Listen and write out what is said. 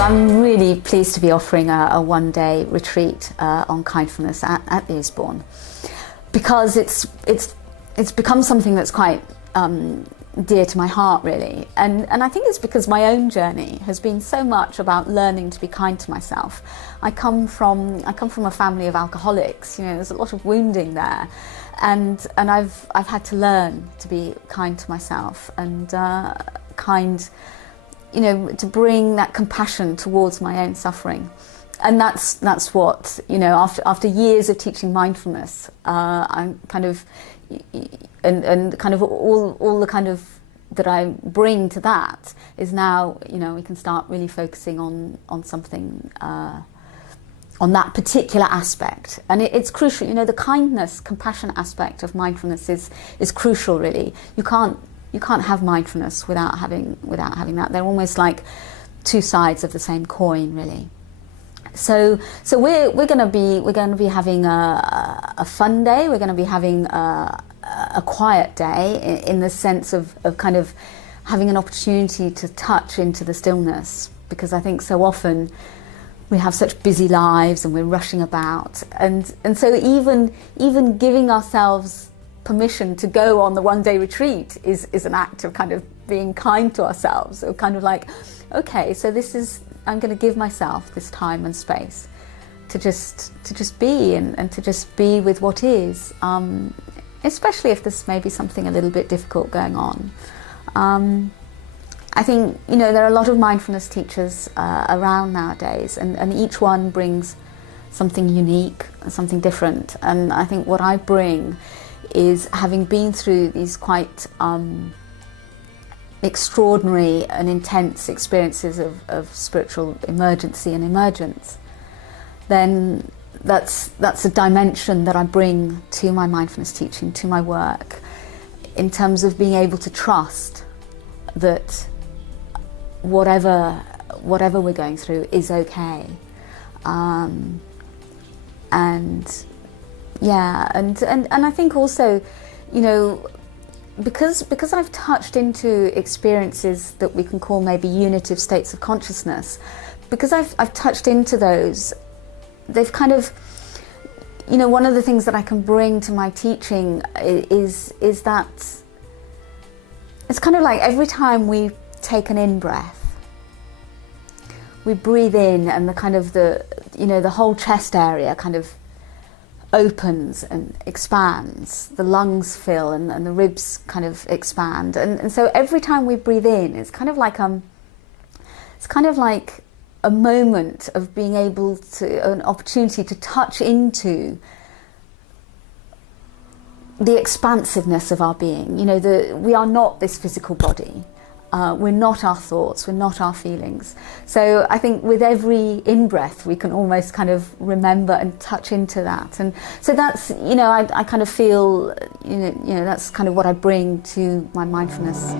I'm really pleased to be offering a one-day retreat on kindfulness at the Eastbourne, because it's become something that's quite dear to my heart, really, and I think it's because my own journey has been so much about learning to be kind to myself. I come from a family of alcoholics. You know, there's a lot of wounding there, and I've had to learn to be kind to myself and you know, to bring that compassion towards my own suffering. And that's what, you know, after years of teaching mindfulness, I'm kind of, and kind of all the kind of that I bring to that is now, you know, we can start really focusing on something, on that particular aspect. And it's crucial, you know, the kindness, compassion aspect of mindfulness is crucial, really. You can't have mindfulness without having that. They're almost like two sides of the same coin, really. So we're going to be having a fun day. We're going to be having a quiet day in the sense of kind of having an opportunity to touch into the stillness, because I think so often we have such busy lives and we're rushing about, and so even giving ourselves permission to go on the one-day retreat is an act of kind of being kind to ourselves, or kind of like, okay, so I'm going to give myself this time and space to just be and to just be with what is, especially if there's maybe something a little bit difficult going on. I think, you know, there are a lot of mindfulness teachers around nowadays, and each one brings something unique, something different, and I think what I bring is, having been through these quite extraordinary and intense experiences of spiritual emergency and emergence, then that's a dimension that I bring to my mindfulness teaching, to my work, in terms of being able to trust that whatever we're going through is okay. Yeah, and I think also, you know, because I've touched into experiences that we can call maybe unitive states of consciousness, because I've touched into those, they've kind of, you know, one of the things that I can bring to my teaching is that it's kind of like every time we take an in-breath, we breathe in, and the whole chest area kind of opens and expands, the lungs fill and the ribs kind of expand, and so every time we breathe in, it's kind of like a moment of being able to, an opportunity to touch into the expansiveness of our being. You know, we are not this physical body. We're not our thoughts, we're not our feelings. So I think with every in-breath we can almost kind of remember and touch into that. And so that's, you know, I kind of feel, you know, that's kind of what I bring to my mindfulness.